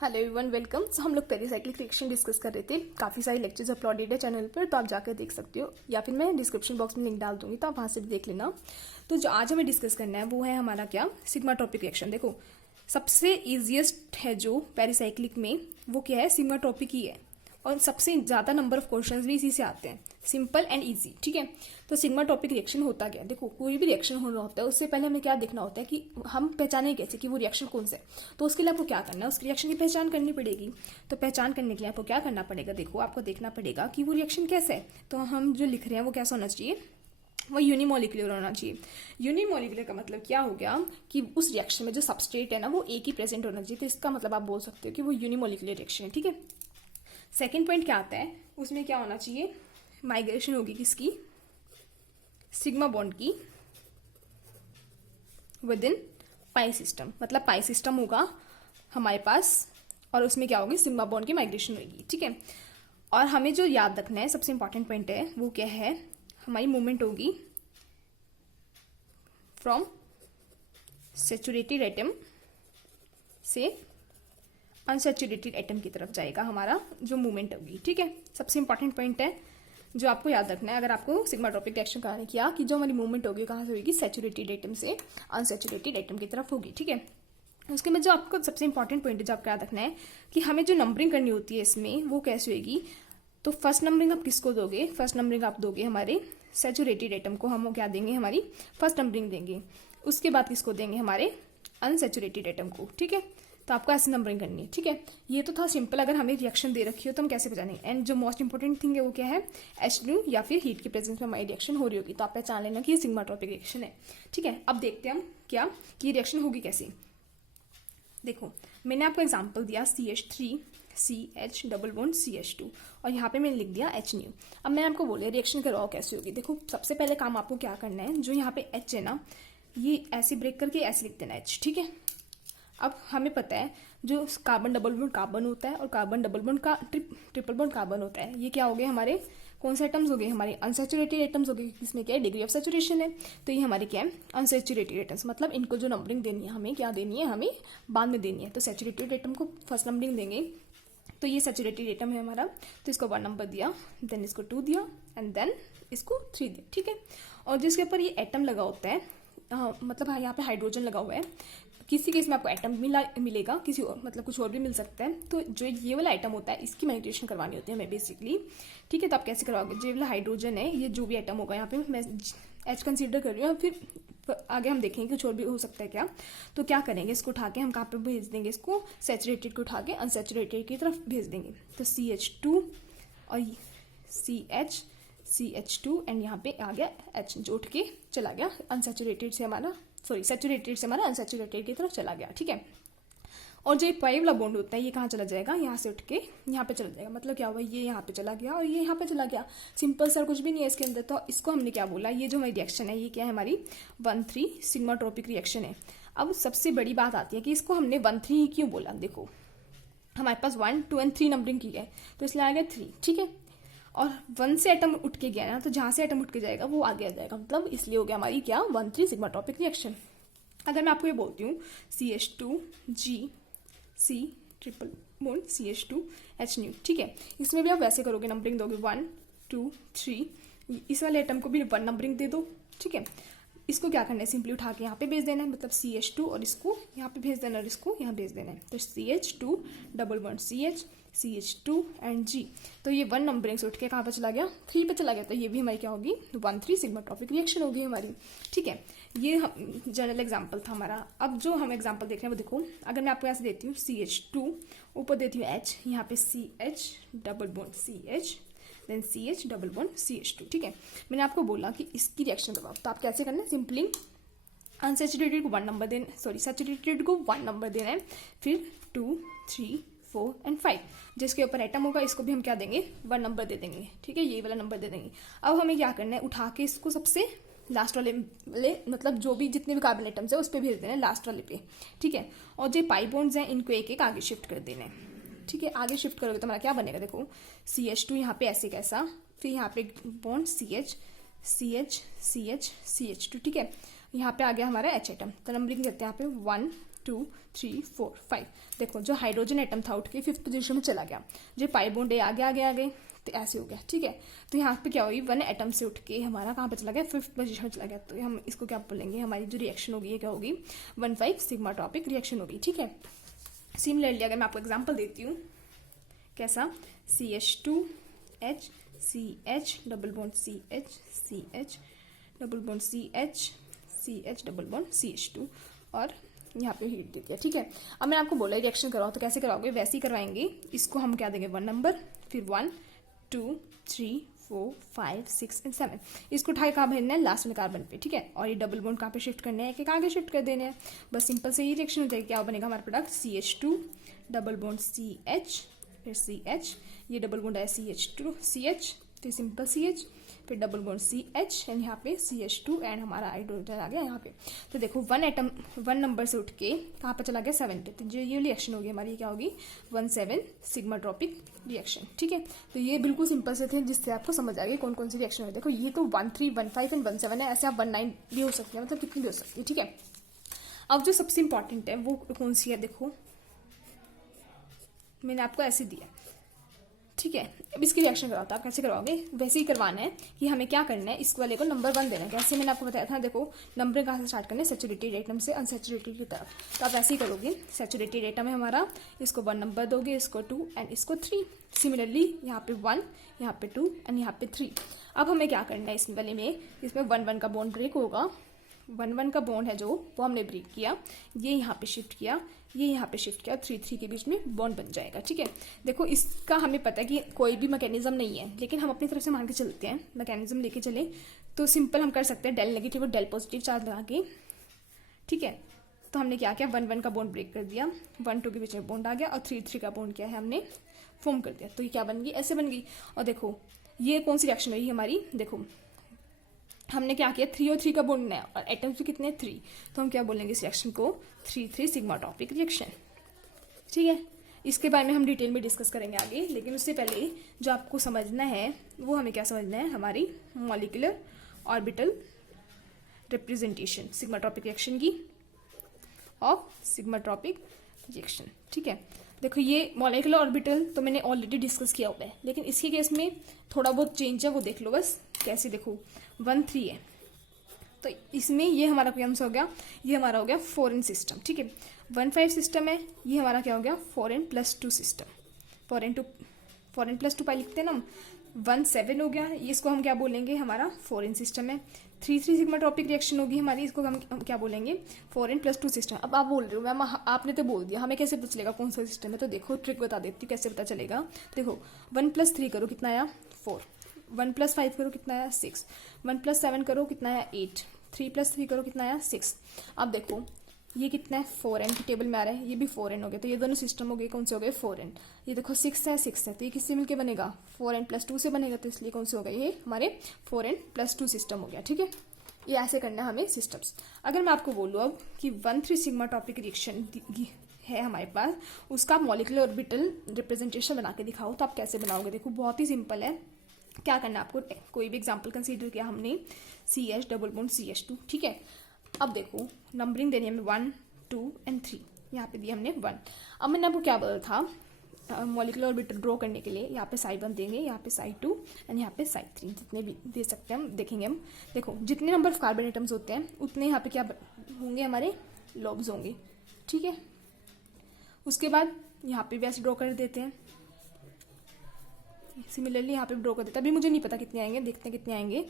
Hello everyone, welcome. सो हम लोग pericyclic reaction discuss कर रहे थे। काफ़ी सारे लेक्चर्स अपलोडेड है चैनल पर, तो आप जाकर देख सकते हो, या फिर मैं डिस्क्रिप्शन बॉक्स में लिंक डाल दूंगी, तो आप वहाँ से भी देख लेना। तो जो आज हमें डिस्कस करना है वो है हमारा क्या, सिग्माट्रोपिक रिएक्शन। देखो, सबसे ईजिएस्ट है जो पेरिसाइक्लिक में, वो क्या है, सिग्माट्रोपिक ही है, और सबसे ज़्यादा नंबर ऑफ क्वेश्चंस भी इसी से आते हैं, सिंपल एंड इजी। ठीक है, तो सिग्माट्रोपिक रिएक्शन होता क्या है? देखो, कोई भी रिएक्शन होना होता है उससे पहले हमें क्या देखना होता है कि हम पहचाने कैसे कि वो रिएक्शन कौन सा है। तो उसके लिए आपको क्या करना है, उस रिएक्शन की पहचान करनी पड़ेगी। तो पहचान करने के लिए आपको क्या करना पड़ेगा, देखो आपको देखना पड़ेगा कि वो रिएक्शन कैसा है। तो हम जो लिख रहे हैं वो कैसा होना चाहिए, वो यूनिमोलिकुलर होना चाहिए। यूनिमोलिकुलर का मतलब क्या हो गया कि उस रिएक्शन में जो सबस्ट्रेट है ना वो एक ही प्रेजेंट होना चाहिए। तो इसका मतलब आप बोल सकते हो कि वो यूनिमोलिकुलर रिएक्शन है। ठीक है, सेकेंड पॉइंट क्या आता है, उसमें क्या होना चाहिए, माइग्रेशन होगी किसकी, सिग्मा बॉन्ड की विद इन पाई सिस्टम। मतलब पाई सिस्टम होगा हमारे पास, और उसमें क्या होगी, सिग्मा बॉन्ड की माइग्रेशन होगी। ठीक है, और हमें जो याद रखना है, सबसे इंपॉर्टेंट पॉइंट है वो क्या है, हमारी मूवमेंट होगी फ्रॉम सैचुरेटेड एटम से अनसैचुरेटेड एटम की तरफ जाएगा हमारा जो मूवमेंट होगी। ठीक है, सबसे इंपॉर्टेंट पॉइंट है जो आपको याद रखना है अगर आपको सिग्माट्रोपिक रिएक्शन कराने किया, कि जो हमारी मूवमेंट होगी कहाँ से होगी, सैचुरेटेड एटम से अनसैचुरेटेड एटम की तरफ होगी। ठीक है, उसके बाद जो आपको सबसे इंपॉर्टेंट पॉइंट है जो आपको याद रखना है कि हमें जो नंबरिंग करनी होती है इसमें, वो कैसे होगी। तो फर्स्ट नंबरिंग आप किसको दोगे, फर्स्ट नंबरिंग आप दोगे हमारे सैचुरेटेड एटम को, हम क्या देंगे, हमारी फर्स्ट नंबरिंग देंगे। उसके बाद किसको देंगे, हमारे अनसैचुरेटेड एटम को। ठीक है, तो आपको ऐसे नंबरिंग करनी है। ठीक है, ये तो था सिंपल, अगर हमें रिएक्शन दे रखी हो तो हम कैसे पहचानेंगे। एंड जो मोस्ट इंपॉर्टेंट थिंग है वो क्या है, H2 या फिर हीट की प्रेजेंस में हमारी रिएक्शन हो रही होगी, तो आप पहचान लेना कि ये सिग्माट्रोपिक रिएक्शन है। ठीक है, अब देखते हैं हम क्या कि ये रिएक्शन होगी कैसे। देखो, मैंने आपको एग्जाम्पल दिया CH3 CH double bond CH2, और यहाँ पे मैंने लिख दिया H न्यू। अब मैं आपको बोले रिएक्शन करवाओ कैसे होगी। देखो, सबसे पहले काम आपको क्या करना है, जो यहाँ पे H है ना, ये ऐसे ब्रेक करके ऐसे लिख देना H। ठीक है, अब हमें पता है जो कार्बन डबल बॉन्ड कार्बन होता है और कार्बन डबल बॉन्ड का ट्रिपल बॉन्ड कार्बन होता है, ये क्या हो गए हमारे, कौन से एटम्स हो गए, हमारे अनसैचुरेटेड एटम्स हो गए। इसमें क्या है, डिग्री ऑफ सैचुरेशन है, तो ये हमारे क्या है, अनसैचुरेटेड एटम्स। मतलब इनको जो नंबरिंग देनी है हमें, क्या देनी है, हमें बाद में देनी है। तो सैचुरेटेड एटम को फर्स्ट नंबरिंग देंगे, तो ये सैचुरेटेड एटम है हमारा, तो इसको 1 नंबर दिया, देन इसको 2 दिया, एंड देन इसको 3 दिया। ठीक है, और जिसके ऊपर ये एटम लगा होता है, मतलब यहाँ पे हाइड्रोजन लगा हुआ है, किसी केस में आपको एटम मिलेगा, किसी और मतलब कुछ और भी मिल सकता है। तो जो ये वाला आइटम होता है इसकी माइग्रेशन करवानी होती है हमें बेसिकली। ठीक है, तो आप कैसे करवाओगे, जो वाला हाइड्रोजन है, ये जो भी एटम होगा, यहाँ पे मैं H कंसीडर कर रही हूँ, फिर आगे हम देखेंगे कुछ और भी हो सकता है क्या। तो क्या करेंगे, इसको उठा के हम कहाँ पे भेज देंगे, इसको सैचुरेटेड को उठा के अनसैचुरेटेड की तरफ भेज देंगे। तो CH2 और CH2 एंड यहाँ पे आ गया H, जो उठ के चला गया अनसैचुरेटेड से हमारा, सॉरी सैचुरेटेड से हमारा अनसैचुरेटेड की तरफ चला गया। ठीक है, और जो पाई वाला बॉन्ड होता है ये कहाँ चला जाएगा, यहाँ से उठ के यहाँ पे चला जाएगा। मतलब क्या हुआ, ये यहाँ पे चला गया और ये यहाँ पे चला गया। सिंपल सर, कुछ भी नहीं है इसके अंदर। तो इसको हमने क्या बोला, ये जो हमारी रिएक्शन है ये क्या है, हमारी 1,3 सिग्माट्रोपिक रिएक्शन है। अब सबसे बड़ी बात आती है कि इसको हमने 1,3 ही क्यों बोला। देखो, हमारे पास 1, 2 एंड 3 नंबरिंग की है, तो इसलिए आ गया 3। ठीक है, और 1 से एटम उठ के गया ना, तो जहाँ से एटम उठ के जाएगा वो आगे आ जाएगा, मतलब इसलिए हो गया हमारी क्या, 1,3 सिग्माट्रोपिक रिएक्शन। अगर मैं आपको ये बोलती हूँ CH2G C triple bond CH2 H new, ठीक है, इसमें भी आप वैसे करोगे, नंबरिंग दोगे 1, 2, 3, इस वाले एटम को भी 1 नंबरिंग दे दो। ठीक है, इसको क्या करना है, सिंपली उठा के यहाँ पे भेज देना है, मतलब CH2, और इसको यहाँ पे भेज देना है और इसको यहाँ भेज देना है। तो CH2 double bond CH2 and G, तो ये 1 नंबरिंग से उठ के कहाँ पे चला गया, 3 पे चला गया। तो ये भी हमारी क्या होगी, 1,3 सिग्माट्रोपिक रिएक्शन होगी हमारी। ठीक है, ये जनरल एग्जाम्पल था हमारा। अब जो हम एग्जाम्पल देख रहे हैं वो देखो, अगर मैं आपको यहाँ से देती हूँ CH2, ऊपर देती हूँ H, यहाँ पे CH double bond CH, then CH double bond CH2। ठीक है, मैंने आपको बोला कि इसकी रिएक्शन करवाओ, तो आप कैसे करना है, सिंपली अनसैचुरेटेड को 1 नंबर देना, सॉरी सैचुरेटेड को 1 नंबर देना है, फिर 2, 3, 4 एंड 5, जिसके ऊपर एटम होगा इसको भी हम क्या देंगे, 1 नंबर दे देंगे। ठीक है, ये वाला नंबर दे देंगे। अब हमें क्या करना है, उठा के इसको सबसे लास्ट वाले मतलब जो भी जितने भी कार्बन एटम्स है उस पर भेज देना है, लास्ट वाले पे। ठीक है, और जो पाई बॉन्ड्स हैं इनको एक एक आगे शिफ्ट कर देना है। ठीक है, आगे शिफ्ट करोगे तो हमारा क्या बनेगा, देखो CH2 यहाँ पे ऐसे कैसा, फिर यहाँ पे bond CH CH CH CH2। ठीक है, यहाँ पे आ गया हमारा H एटम। तो नंबरिंग करते हैं यहाँ पे 1, 2 3 4 5। देखो जो हाइड्रोजन एटम था उठ के 5th पोजीशन में चला गया, जो पाई बॉन्ड आगे आगे आगे तो ऐसे हो गया, ठीक है। तो यहाँ पे क्या होगी, 1 एटम से उठ के हमारा कहाँ पे चला गया, 5th पोजीशन में चला गया। तो हम इसको क्या बोलेंगे, हमारी जो रिएक्शन होगी ये क्या होगी, 1,5 सिग्मा टॉपिक रिएक्शन होगी, ठीक है। सिमिलरली अगर मैं आपको एग्जाम्पल देती हूँ, कैसा, CH2H CH double bond CH CH double bond CH CH double bond CH2 और यहाँ पे हीट दे दिया, ठीक है। अब मैंने आपको बोला रिएक्शन कराओ, तो कैसे कराओगे, वैसे ही करवाएंगे। इसको हम क्या देंगे 1 नंबर, फिर 1 2 3 4 5 6 एंड 7, इसको उठा के कहाँ भेजना है, लास्ट में कार्बन पे, ठीक है। और ये डबल बॉन्ड कहाँ पे शिफ्ट करने हैं, कि आगे शिफ्ट कर देने हैं, बस सिंपल से ये रिएक्शन हो जाएगी। क्या बनेगा हमारा product, CH2 double bond CH फिर CH, ये डबल बॉन्ड है CH2 CH, फिर सिंपल CH, फिर डबल बॉन्ड CH एंड यहाँ पे CH2 एंड हमारा हाइड्रोजन आ गया यहाँ पे। तो देखो 1 नंबर से उठ के कहाँ पे चला गया 7 पे, तो जो ये रिएक्शन होगी हमारी क्या होगी 1,7 सिग्मा ट्रॉपिक रिएक्शन, ठीक है। तो ये बिल्कुल सिंपल से थे जिससे आपको समझ आ गई कौन कौन सी रिएक्शन है। देखो ये तो 1,3 1,5 एंड 1,7 है, ऐसे आप 1,9 भी हो सकती है, मतलब कितनी भी हो सकती है, ठीक है। अब जो सबसे इंपॉर्टेंट है वो कौन सी है, देखो मैंने आपको ऐसे दिया, ठीक है। अब इसकी रिएक्शन कराओ, तो आप कैसे करवाओगे, वैसे ही करवाना है कि हमें क्या करना है, इस वाले को नंबर 1 देना है। कैसे मैंने आपको बताया था, देखो नंबर कहाँ से स्टार्ट करना है, सैचुरेटेड एटम से अनसैचुरेटेड की तरफ। तो आप ऐसे ही करोगे, सैचुरेटेड एटम है हमारा, इसको 1 नंबर दोगे, इसको 2 एंड इसको 3। सिमिलरली यहाँ पे 1, यहाँ पे 2 एंड यहाँ पे 3। अब हमें क्या करना है इस वाले में, इसमें 1 1 का बॉन्ड ब्रेक होगा, 1 1 का बॉन्ड है जो वो हमने ब्रेक किया, ये यहाँ पे शिफ्ट किया, ये यहाँ पे शिफ्ट किया, 3 3 के बीच में बॉन्ड बन जाएगा, ठीक है। देखो इसका हमें पता है कि कोई भी मैकेनिज्म नहीं है, लेकिन हम अपनी तरफ से मान के चलते हैं, मैकेनिज्म लेके चले तो सिंपल हम कर सकते हैं, डेल नेगेटिव और डेल पॉजिटिव चार्ज लगा के, ठीक है। तो हमने क्या किया, 1 1 का बॉन्ड ब्रेक कर दिया, 1 2 के बीच में बॉन्ड आ गया, और 3 3 का बॉन्ड क्या है हमने फॉर्म कर दिया। तो ये क्या बन गई, ऐसे बन गई। और देखो ये कौन सी रिएक्शन हुई हमारी, देखो हमने क्या किया, 3 और 3 का बॉन्ड है और एटम्स भी कितने 3, तो हम क्या बोलेंगे इस रिएक्शन को 3 सिग्मा टॉपिक रिएक्शन, ठीक है। इसके बारे में हम डिटेल में डिस्कस करेंगे आगे, लेकिन उससे पहले जो आपको समझना है वो हमें क्या समझना है, हमारी molecular orbital representation sigma topic reaction की ऑफ सिग्मा टॉपिक रिएक्शन, ठीक है। देखो ये मॉलिक्यूलर ऑर्बिटल तो मैंने ऑलरेडी डिस्कस किया हुआ है, लेकिन इसके केस में थोड़ा बहुत चेंज है, वो देख लो बस कैसे। देखो 1 3 है, तो इसमें ये हमारा कौन सा हो गया, ये हमारा हो गया 4n सिस्टम, ठीक है। 1 5 सिस्टम है, ये हमारा क्या हो गया 4n+2 सिस्टम, 4n+2 पाई लिखते हैं ना हम। 1 7 हो गया, इसको हम क्या बोलेंगे, हमारा 4n सिस्टम है। 3 3 सिग्मा टॉपिक रिएक्शन होगी हमारी, इसको हम क्या बोलेंगे 4n+2 सिस्टम। अब आप बोल रहे हो मैम आपने तो बोल दिया, हमें कैसे पता चलेगा कौन सा सिस्टम है, तो देखो ट्रिक बता देती हूँ कैसे पता चलेगा। देखो 1 + 3 करो कितना आया 4, 1 + 5 करो कितना आया 6, 1 + 7 करो कितना आया 8, 3 + 3 करो कितना आया 6। अब देखो ये कितना है 4n की टेबल में आ रहा है, ये भी 4n हो गया, तो ये दोनों सिस्टम हो गए कौन से हो गए 4n। ये देखो 6 है 6 है, तो ये किससे मिलके बनेगा 4n+2 से बनेगा, तो इसलिए कौन से हो गए ये हमारे 4n+2 सिस्टम हो गया, ठीक है। ये ऐसे करना हमें सिस्टम्स। अगर मैं आपको बोलूँ अब कि 1 3 सिग्मा टॉपिक रिएक्शन है हमारे पास, उसका मॉलिक्यूलर ऑर्बिटल रिप्रेजेंटेशन बना के दिखाओ, तो आप कैसे बनाओगे। देखो बहुत ही सिंपल है, क्या करना है आपको, कोई भी एग्जाम्पल कंसीडर किया हमने CH डबल बॉन्ड CH2, ठीक है। अब देखो नंबरिंग देनी है हमें 1 2 एंड 3, यहाँ पे दिया हमने 1। अब मैंने आपको क्या बोला था मॉलिक्यूलर ऑर्बिटल ड्रॉ करने के लिए, यहाँ पे साइड 1 देंगे, यहाँ पे साइड 2 एंड यहाँ पे साइड 3, जितने भी दे सकते हैं हम देखेंगे हम। देखो जितने नंबर ऑफ कार्बन एटम्स होते हैं उतने यहाँ पे क्या होंगे हमारे लॉब्स होंगे, ठीक है। उसके बाद यहाँ पे भी ऐसे ड्रॉ कर देते हैं, सिमिलरली यहाँ पे ड्रॉ कर देते हैं। अभी मुझे नहीं पता कितने आएंगे, देखते हैं कितने आएंगे,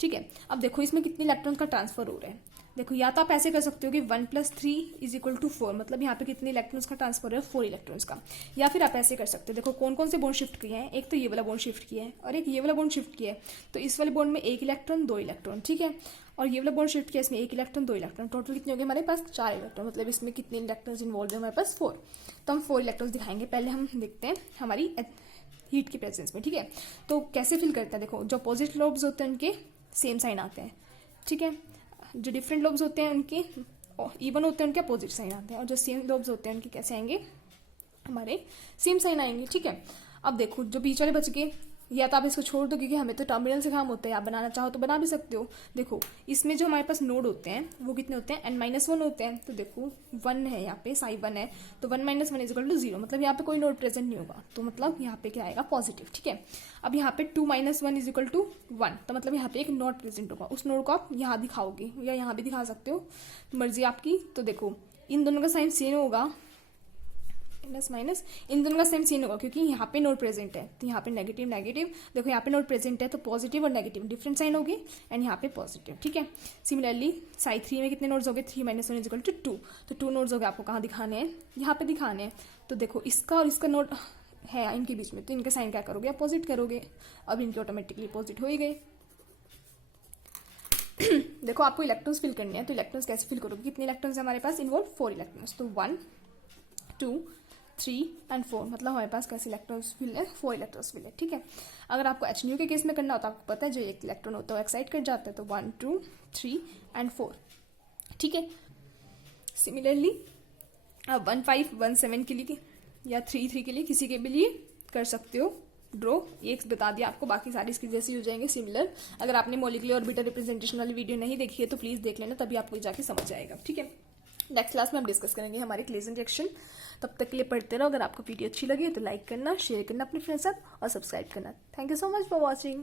ठीक है। अब देखो इसमें कितने इलेक्ट्रॉन का ट्रांसफर हो रहा है। देखो या तो आप ऐसे कर सकते हो कि 1 + 3 = 4, मतलब यहाँ पे कितने इलेक्ट्रॉन्स का ट्रांसफर है 4 इलेक्ट्रॉन्स का। या फिर आप ऐसे कर सकते हो, देखो कौन कौन से बॉन्ड शिफ्ट किए हैं, एक तो ये वाला बॉन्ड शिफ्ट किया है और एक ये वाला बॉन्ड शिफ्ट किया है, तो इस वाले बॉन्ड में 1 इलेक्ट्रॉन 2 इलेक्ट्रॉन, ठीक है। और ये वाला बॉन्ड शिफ्ट किया, इसमें 1 इलेक्ट्रॉन 2 इलेक्ट्रॉन, टोटल कितने हो गए हमारे पास 4 इलेक्ट्रॉन, मतलब इसमें कितने इलेक्ट्रॉन्स इन्वॉल्व है हमारे पास 4। तो हम 4 इलेक्ट्रॉन्स दिखाएंगे। पहले हम देखते हैं हमारी हीट की प्रेजेंस में, ठीक है। तो कैसे फिल करते हैं, देखो जो अपोजिट लोब्स होते हैं उनके सेम साइन आते हैं, ठीक है। जो डिफरेंट लोब्स होते हैं उनके इवन होते हैं, उनके अपोजिट साइन आते हैं, और जो सेम लोब्स होते हैं उनके कैसे आएंगे हमारे सेम साइन आएंगे, ठीक है। अब देखो जो बीच वाले बच गए या तो आप इसको छोड़ दो क्योंकि हमें तो टर्मिनल से काम होता है, आप बनाना चाहो तो बना भी सकते हो। देखो इसमें जो हमारे पास नोड होते हैं वो कितने होते हैं, n-1 होते हैं। तो देखो 1 है यहाँ पे, साई 1 है, तो 1 - 1 = 0, मतलब यहाँ पे कोई नोड प्रेजेंट नहीं होगा, तो मतलब यहाँ पे क्या आएगा, पॉजिटिव। ठीक है, अब यहाँ पे 2 - 1 = 1, तो मतलब यहाँ पे एक नोड प्रेजेंट होगा, उस नोड को आप यहाँ दिखाओगे या यहाँ भी दिखा सकते हो, मर्जी आपकी। तो देखो इन दोनों का साइन सेम होगा, प्लस माइनस, इन दोनों का सेम सीन होगा क्योंकि यहाँ पे नोड प्रेजेंट है, तो यहाँ पे नेगेटिव नेगेटिव, देखो यहाँ पे नोड प्रेजेंट है तो पॉजिटिव और नेगेटिव डिफरेंट साइन होगी, एंड यहाँ पे पॉजिटिव। ठीक है, सिमिलरली साइड 3 में कितने नोड्स हो गए, 3 - 1 = 2, तो 2 नोड्स हो गए, आपको कहाँ दिखाने हैं, यहाँ पे दिखाने हैं। तो देखो इसका और इसका नोड है इनके बीच में, तो इनके साइन क्या करोगे, अपोजिट करोगे, अब इनके ऑटोमेटिकली अपोजिट हो ही गए। देखो आपको इलेक्ट्रॉन्स फिल करने हैं, तो इलेक्ट्रॉन्स कैसे फिल करोगे, कितने इलेक्ट्रॉन्स हमारे पास, इन्वॉल्व 4 इलेक्ट्रॉन्स, तो 1 2 3 एंड 4, मतलब हमारे पास कैसे इलेक्ट्रॉन्स फिल है, 4 इलेक्ट्रॉन्स फिल है। ठीक है, अगर आपको HNU के केस में करना होता है, आपको पता है जो एक इलेक्ट्रॉन होता है वो एक्साइट कर जाता है, तो 1 2 3 एंड 4। ठीक है, सिमिलरली आप 1 5 1 7 के लिए या 3 3 के लिए किसी के भी लिए कर सकते हो ड्रॉ। एक बता दिया आपको, बाकी सारी इसकी जैसे हो जाएंगे सिमिलर। अगर आपने मॉलिक्यूलर ऑर्बिटल रिप्रेजेंटेशन वाली वीडियो नहीं देखी है तो प्लीज देख लेना, तभी आपको जाके समझ आएगा। ठीक है, नेक्स्ट क्लास में हम डिस्कस करेंगे हमारे क्लेजन रिएक्शन। तब तक के लिए पढ़ते रहो। अगर आपको वीडियो अच्छी लगी तो लाइक करना, शेयर करना अपने फ्रेंड्स के साथ और सब्सक्राइब करना। Thank you so much for watching.